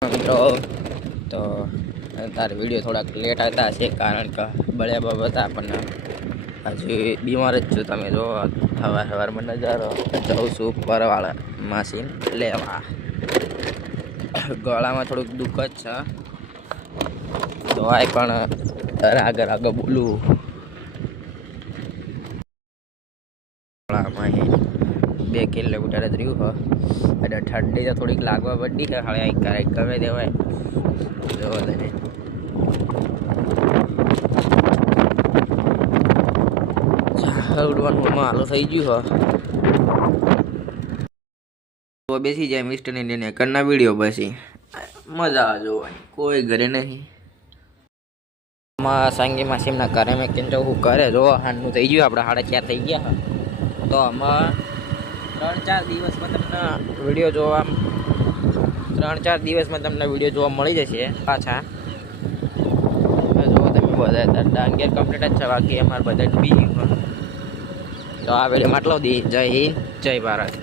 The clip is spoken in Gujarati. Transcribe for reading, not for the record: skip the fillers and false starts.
મિત્રો તો તારે વિડીયો થોડાક લેટ આવતા હશે કારણ કે બળ્યા બાબ હતા પણ હજી બીમાર જ છું. તમે જો સવારમાં નજારો જાઉં છું પરવાળા મશીન લેવા. ગળામાં થોડુંક દુઃખ જ છે તો આ પણ આગળ બોલું. ગળામાં 2 કિલોમીટર જ રહ્યું હોય અને ઠંડી તો થોડીક લાગવા પડી છે. હવે ક્યારેક ગમે દેવાય જોવો તમે. ઉડવાનું હાલો થઈ ગયું તો બેસી જાય મિસ્ટર ઇન્ડિયન કરના વિડીયો. પછી મજા આવે જોવાની, કોઈ ઘરે નહીં. સાંગી માસીમના ઘરે મેં કેમ હું કરે જો હાલનું થઈ ગયું. આપણે 4:30 થઈ ગયા તો આમાં 3-4 દિવસમાં તમને વિડીયો જોવા 3-4 દિવસમાં તમને વિડીયો જોવા મળી જશે પાછા. જો તમે બધા ડાંગેર કમ્પ્લીટ જ છે, બાકી અમારે બધા બી. તો આ વિડીયોમાં આટલો દી. જય હિન્દ, જય ભારત.